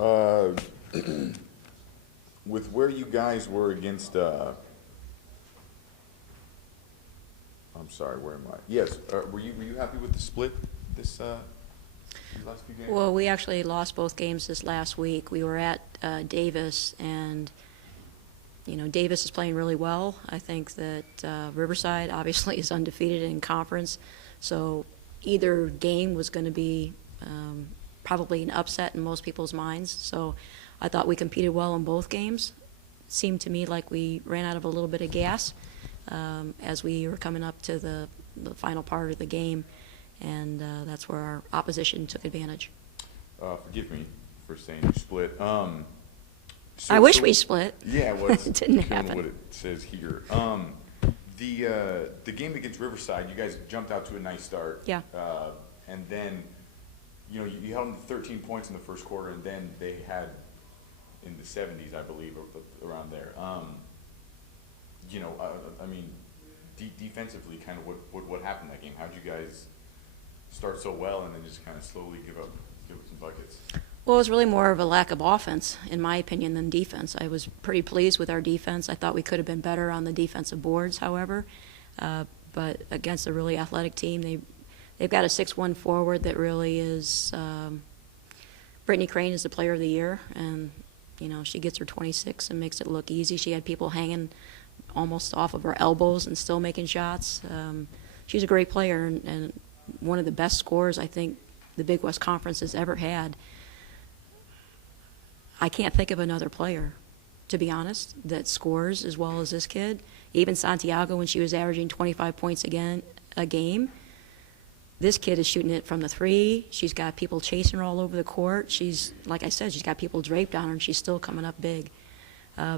Uh, with where you guys were against, I'm sorry, where am I? Yes, were you happy with the split these last few games? Well, we actually lost both games this last week. We were at Davis, and Davis is playing really well. I think that Riverside obviously is undefeated in conference, so either game was going to be probably an upset in most people's minds. So I thought we competed well in both games. It seemed to me like we ran out of a little bit of gas as we were coming up to the final part of the game, and that's where our opposition took advantage. Forgive me for saying you split. I wish we split. Yeah, well, it didn't happen. What it says here. The game against Riverside, you guys jumped out to a nice start. Yeah. And then, you held them to 13 points in the first quarter, and then they had in the 70s, I believe, around there. Defensively, kind of what happened that game? How'd you guys start so well and then just kind of slowly give up some buckets? Well, it was really more of a lack of offense, in my opinion, than defense. I was pretty pleased with our defense. I thought we could have been better on the defensive boards, however. But against a really athletic team, they've got a 6'1" forward that really is Brittany Crane is the player of the year, and she gets her 26 and makes it look easy. She had people hanging almost off of her elbows and still making shots. She's a great player and one of the best scorers I think the Big West Conference has ever had. I can't think of another player, to be honest, that scores as well as this kid. Even Santiago, when she was averaging 25 points a game, this kid is shooting it from the three. She's got people chasing her all over the court. Like I said, she's got people draped on her, and she's still coming up big.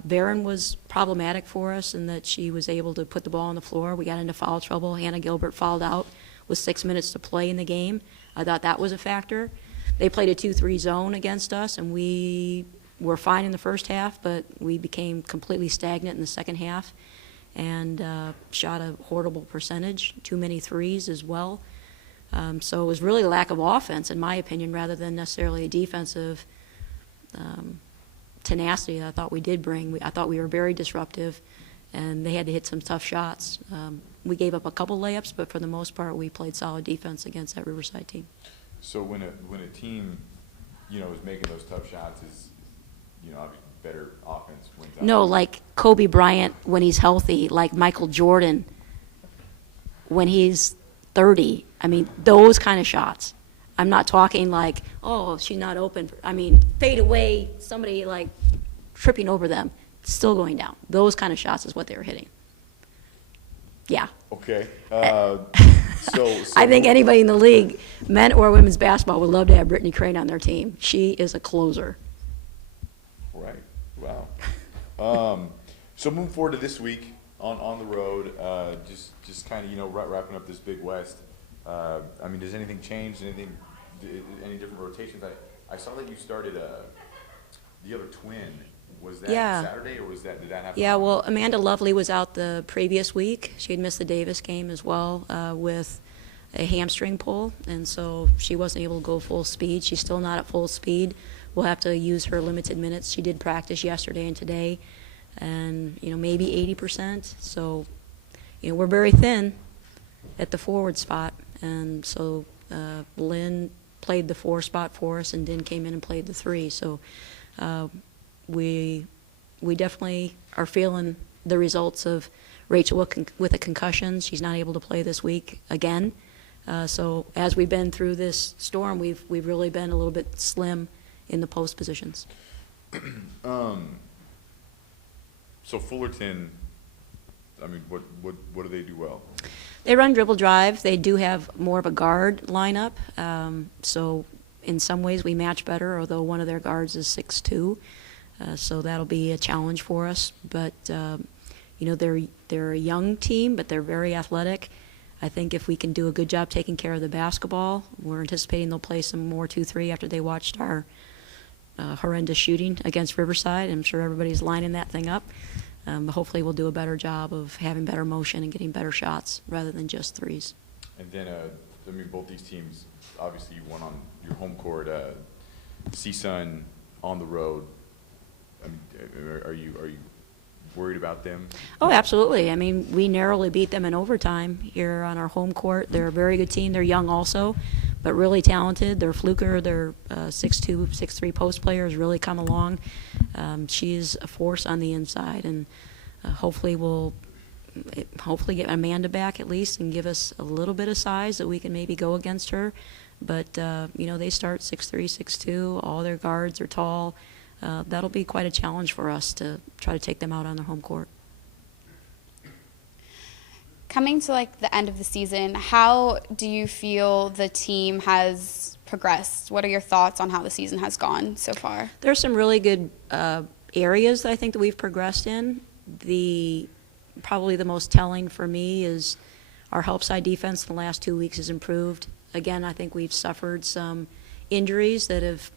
Barron was problematic for us in that she was able to put the ball on the floor. We got into foul trouble. Hannah Gilbert fouled out with 6 minutes to play in the game. I thought that was a factor. They played a 2-3 zone against us, and we were fine in the first half, but we became completely stagnant in the second half and shot a horrible percentage, too many threes as well. So it was really a lack of offense, in my opinion, rather than necessarily a defensive tenacity that I thought we did bring. I thought we were very disruptive, and they had to hit some tough shots. We gave up a couple layups, but for the most part, we played solid defense against that Riverside team. So when a team, is making those tough shots, is obviously better offense wins out. No, like Kobe Bryant when he's healthy, like Michael Jordan when he's 30. I mean, those kind of shots. I'm not talking like, oh, she's not open. Fade away, somebody like tripping over them, still going down. Those kind of shots is what they were hitting. Yeah. Okay. So I think anybody in the league, men or women's basketball, would love to have Brittany Crane on their team. She is a closer. Right. Wow. So moving forward to this week on the road, just kind of wrapping up this Big West. Does anything change? Any different rotations? I saw that you started the other twin. Was that Saturday, or did that happen? Yeah, well, Amanda Lovely was out the previous week. She had missed the Davis game as well with a hamstring pull, and so she wasn't able to go full speed. She's still not at full speed. We'll have to use her limited minutes. She did practice yesterday and today, and maybe 80%. So, we're very thin at the forward spot, and so Lynn played the 4 spot for us, and Din came in and played the 3. So. We definitely are feeling the results of Rachel with a concussion. She's not able to play this week again. So as we've been through this storm, we've really been a little bit slim in the post positions. So Fullerton, what do they do well? They run dribble drive. They do have more of a guard lineup. So in some ways we match better, although one of their guards is 6'2". So that'll be a challenge for us. But, they're a young team, but they're very athletic. I think if we can do a good job taking care of the basketball, we're anticipating they'll play some more 2-3 after they watched our horrendous shooting against Riverside. I'm sure everybody's lining that thing up. But hopefully we'll do a better job of having better motion and getting better shots rather than just threes. And then, both these teams, obviously you won on your home court. CSUN on the road. I mean, are you worried about them? Oh, absolutely. I mean, we narrowly beat them in overtime here on our home court. They're a very good team. They're young also, but really talented. Their Fluker, their 6'2", 6'3" post player has really come along. She's a force on the inside, and hopefully we'll get Amanda back at least and give us a little bit of size that we can maybe go against her. But, they start 6'3", 6'2". All their guards are tall. That'll be quite a challenge for us to try to take them out on their home court. Coming to the end of the season, how do you feel the team has progressed? What are your thoughts on how the season has gone so far? There's some really good areas that I think that we've progressed in. Probably the most telling for me is our help side defense in the last 2 weeks has improved. Again, I think we've suffered some injuries that have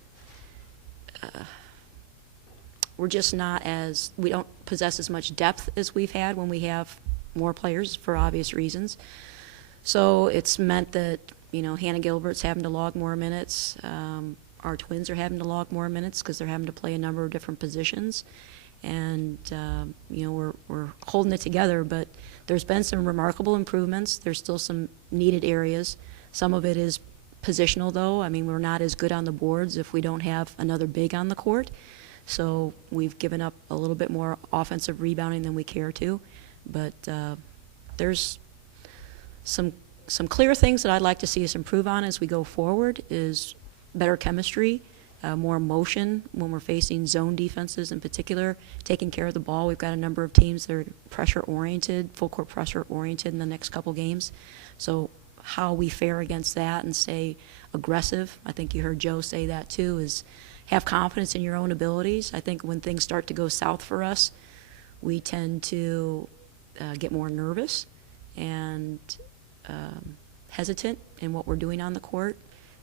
we don't possess as much depth as we've had when we have more players for obvious reasons. So it's meant that, Hannah Gilbert's having to log more minutes. Our twins are having to log more minutes because they're having to play a number of different positions. And, we're holding it together, but there's been some remarkable improvements. There's still some needed areas. Some of it is positional, though. I mean, we're not as good on the boards if we don't have another big on the court. So we've given up a little bit more offensive rebounding than we care to. But there's some clear things that I'd like to see us improve on as we go forward is better chemistry, more motion when we're facing zone defenses in particular, taking care of the ball. We've got a number of teams that are pressure-oriented, full-court pressure-oriented in the next couple games. So how we fare against that and stay aggressive, I think you heard Joe say that too, is have confidence in your own abilities. I think when things start to go south for us, we tend to get more nervous and hesitant in what we're doing on the court,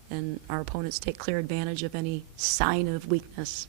and our opponents take clear advantage of any sign of weakness.